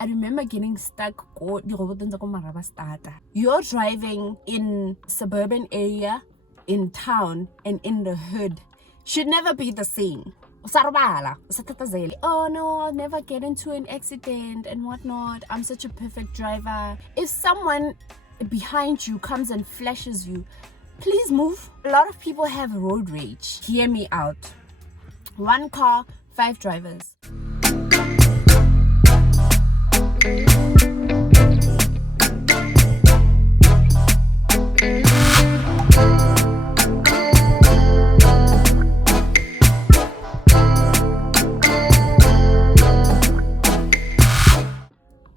I remember getting stuck. You're driving in suburban area, in town, and in the hood. Should never be the same. Oh no, I'll never get into an accident and whatnot. I'm such a perfect driver. If someone behind you comes and flashes you, please move. A lot of people have road rage. Hear me out. 1 car, 5 drivers.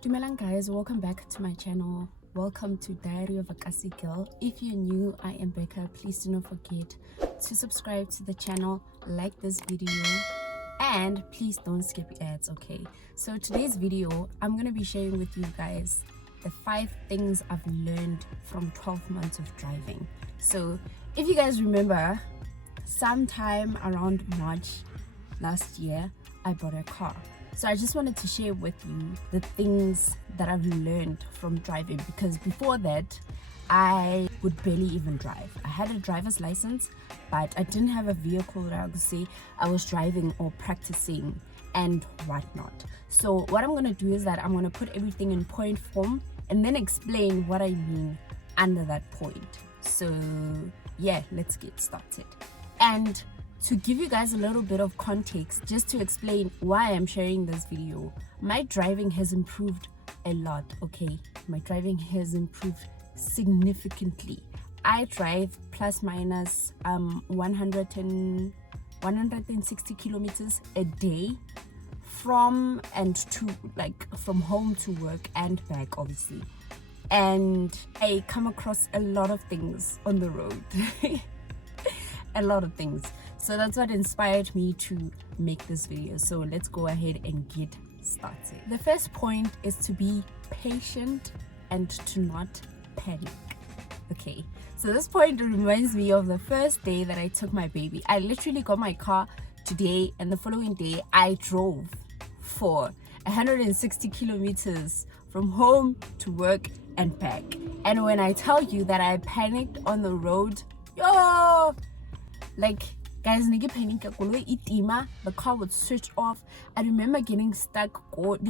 Dumelang guys, welcome back to my channel. Welcome to Diary of a Kasi Girl. If you're new, I am Becca. Please do not forget to subscribe to the channel, like this video, and please don't skip ads, okay? So today's video, I'm gonna be sharing with you guys the 5 things I've learned from 12 months of driving. So if you guys remember, sometime around March last year, I bought a car. So I just wanted to share with you the things that I've learned from driving, because before that I would barely even drive. I had a driver's license, but I didn't have a vehicle that I could say I was driving or practicing and whatnot. So what I'm gonna do is that I'm gonna put everything in point form and then explain what I mean under that point. So yeah, let's get started. And to give you guys a little bit of context, just to explain why I'm sharing this video, my driving has improved a lot, okay? My driving has improved significantly. I drive plus minus 160 kilometers a day from and to, like from home to work and back, obviously. And I come across a lot of things on the road. A lot of things. So that's what inspired me to make this video. So let's go ahead and get started. The first point is to be patient and to not panic. Okay, so this point reminds me of the first day that I took my baby. I literally got my car today, and the following day I drove for 160 kilometers from home to work and back. And when I tell you that I panicked on the road, yo, like, guys, the car would switch off. I remember getting stuck, and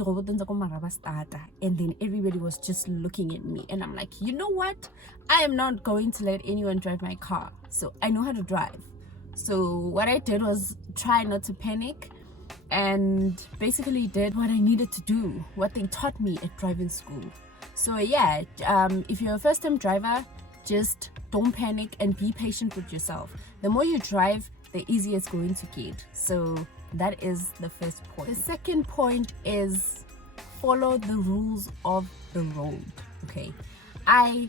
then everybody was just looking at me, and I'm like, you know what, I am not going to let anyone drive my car. So I know how to drive. So what I did was try not to panic, and basically did what I needed to do, what they taught me at driving school. So yeah, if you're a first-time driver, just don't panic and be patient with yourself. The more you drive, the easier it's going to get. So that is the first point. The second point is follow the rules of the road, okay? I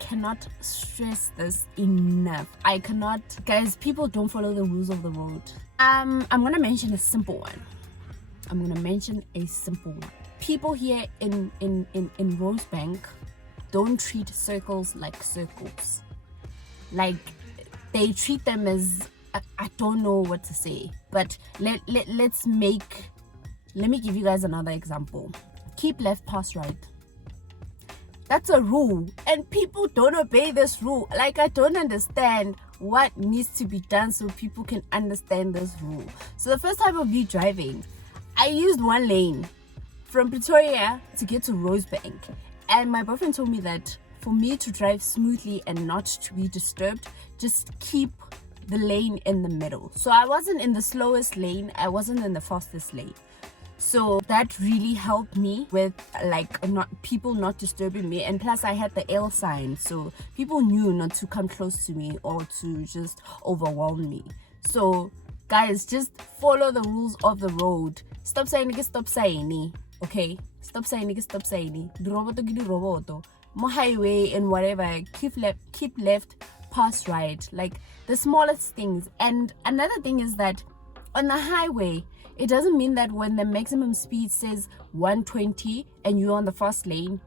cannot stress this enough. Guys, people don't follow the rules of the road. I'm gonna mention a simple one. People here in Rosebank don't treat circles like circles. Like, they treat them as, I don't know what to say, but let me give you guys another example. Keep left, pass right. That's a rule, and people don't obey this rule. Like, I don't understand what needs to be done so people can understand this rule. So the first time of me driving, I used 1 lane from Pretoria to get to Rosebank. And my boyfriend told me that for me to drive smoothly and not to be disturbed, just keep the lane in the middle. So I wasn't in the slowest lane, I wasn't in the fastest lane. So that really helped me with people not disturbing me. And plus I had the L sign, so people knew not to come close to me or to just overwhelm me. So guys, just follow the rules of the road. Stop saying stop saying, okay? Stop saying roboto, more highway and whatever, keep left, pass right, like the smallest things. And another thing is that on the highway, it doesn't mean that when the maximum speed says 120 and you're on the fast lane,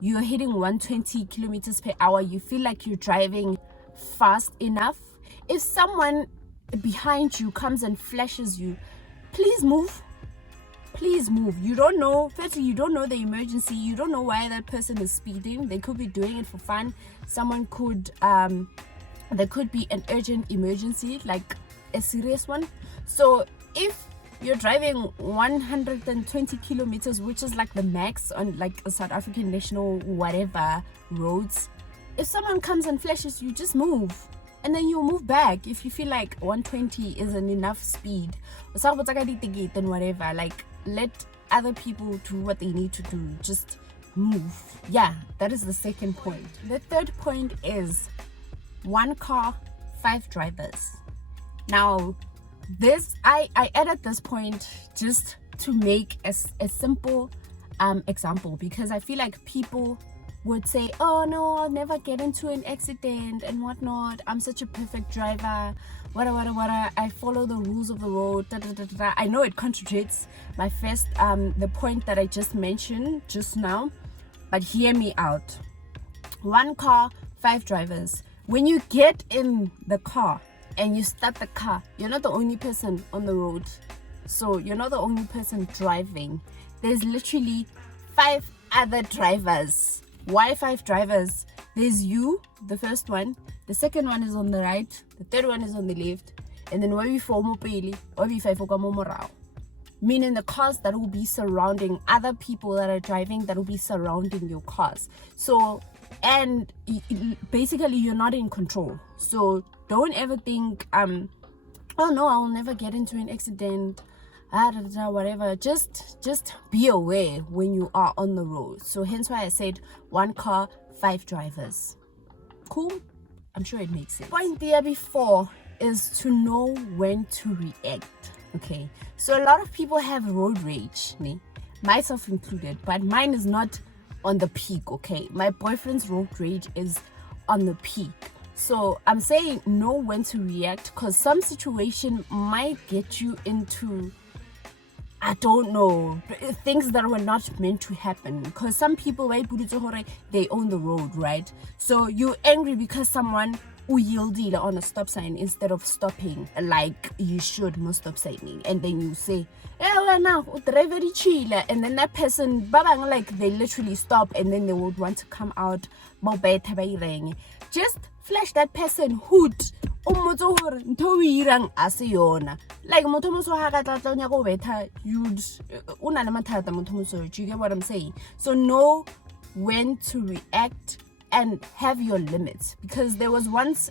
you're hitting 120 kilometers per hour, you feel like you're driving fast enough. If someone behind you comes and flashes you, please move. please move. You don't know, firstly, you don't know the emergency. You don't know why that person is speeding. They could be doing it for fun. Someone could, there could be an urgent emergency, like a serious one. So if you're driving 120 kilometers, which is like the max on like a South African national whatever roads, if someone comes and flashes you, just move. And then you'll move back if you feel like 120 isn't enough speed. Then whatever, like let other people do what they need to do. Just move. Yeah, that is the second point. The third point is 1 car, 5 drivers. Now, this I added this point just to make a simple example, because I feel like people would say, oh no, I'll never get into an accident and whatnot, I'm such a perfect driver, wada, I follow the rules of the road, da, da, da, da. I know it contradicts my first the point that I just mentioned just now, but hear me out. 1 car, 5 drivers. When you get in the car and you start the car, you're not the only person on the road, so you're not the only person driving. There's literally 5 other drivers. Why 5 drivers? There's you, the first one, the second one is on the right, the third one is on the left, and then meaning the cars that will be surrounding other people that are driving, that will be surrounding your cars. So, and basically you're not in control. So don't ever think oh no, I'll never get into an accident, whatever. Just be aware when you are on the road. So hence why I said 1 car, 5 drivers. Cool? I'm sure it makes sense. Point there before is to know when to react. Okay, so a lot of people have road rage, myself included, but mine is not on the peak. Okay, my boyfriend's road rage is on the peak. So I'm saying know when to react, because some situation might get you into, I don't know, things that were not meant to happen. Because some people, they own the road, right? So you're angry because someone yielded on a stop sign instead of stopping like you should most stop signing, and then you say, now drive very chill, and then that person like they literally stop, and then they would want to come out. Just flash that person hood. Like you get what I'm saying? So know when to react and have your limits, because there was once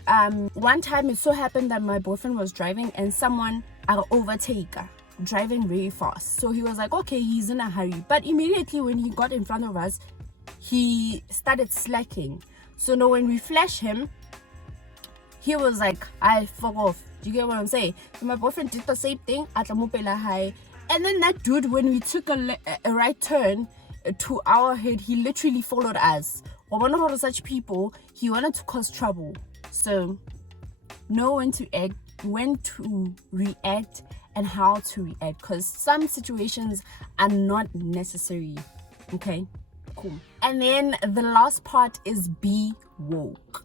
one time it so happened that my boyfriend was driving and someone overtaker driving very fast. So he was like, okay, he's in a hurry, but immediately when he got in front of us, he started slacking. So now when we flash him, he was like, I fuck off. Do you get what I'm saying? So my boyfriend did the same thing at high, and then that dude, when we took a right turn to our head, he literally followed us. One of such people, he wanted to cause trouble. So know when to act, when to react, and how to react, because some situations are not necessary. Okay, cool. And then the last part is be woke.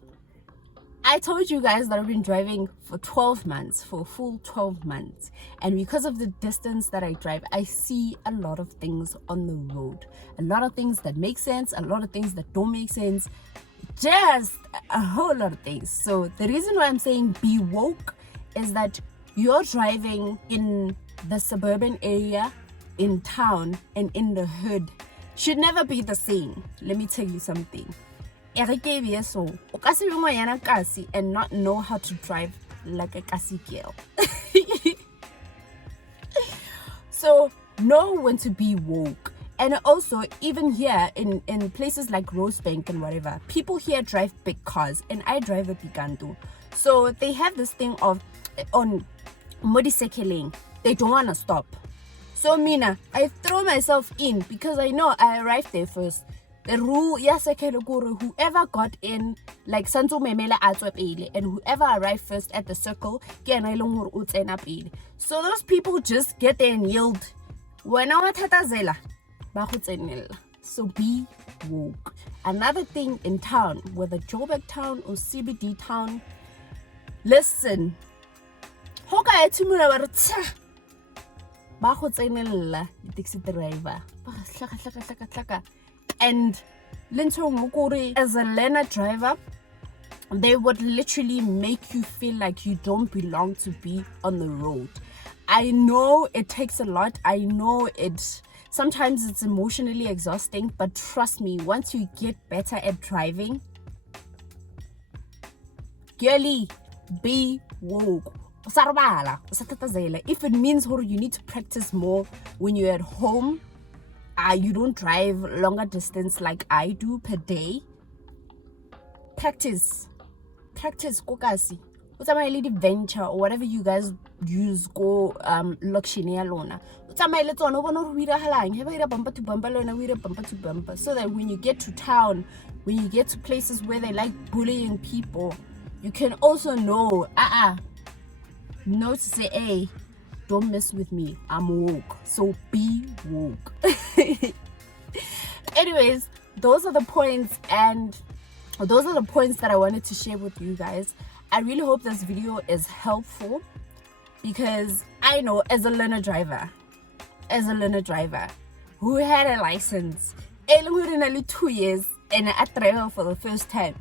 I told you guys that I've been driving for 12 months, for a full 12 months. And because of the distance that I drive, I see a lot of things on the road. A lot of things that make sense, a lot of things that don't make sense. Just a whole lot of things. So the reason why I'm saying be woke is that you're driving in the suburban area, in town, and in the hood. Should never be the same. Let me tell you something. So and not know how to drive like a kasi girl. So know when to be woke. And also, even here in places like Rosebank and whatever, people here drive big cars, and I drive a Picanto. So they have this thing of on motorcycling, they don't want to stop. So Mina, I throw myself in because I know I arrived there first. The rule, yes, whoever got in, like Santo Memela Atwapele, and whoever arrived first at the circle, so those people just get there and yield. So be woke. Another thing in town, whether Joburg town or CBD town, listen. ba go tsenella taxi driver ba hlaka and as a learner driver, they would literally make you feel like you don't belong to be on the road. I know it takes a lot. I know sometimes it's emotionally exhausting, but trust me, once you get better at driving, girly, be woke. If it means you need to practice more when you're at home, you don't drive longer distance like I do per day, practice kokasi. Utsamaile venture or whatever you guys use go location alone. Utsamaile tsona bona re ira halang he ba ira bumper to bumper lona we ira bumper to bumper, so that when you get to town, when you get to places where they like bullying people, you can also know to say, hey, don't mess with me, I'm woke. So be woke. Anyways, those are the points that I wanted to share with you guys. I really hope this video is helpful, because I know as a learner driver who had a license only 2 years and I travel for the first time,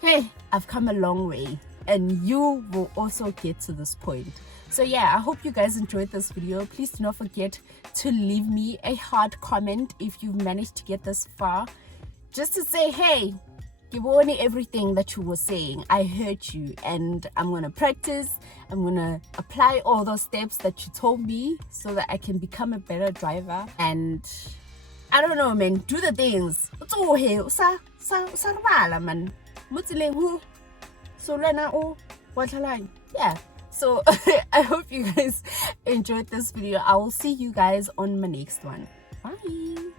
hey, I've come a long way, and you will also get to this point. So yeah, I hope you guys enjoyed this video. Please do not forget to leave me a hard comment if you've managed to get this far, just to say, hey, give me everything that you were saying. I heard you, and I'm gonna practice. I'm gonna apply all those steps that you told me so that I can become a better driver. And I don't know, man, do the things. Yeah. So I hope you guys enjoyed this video. I will see you guys on my next one. Bye.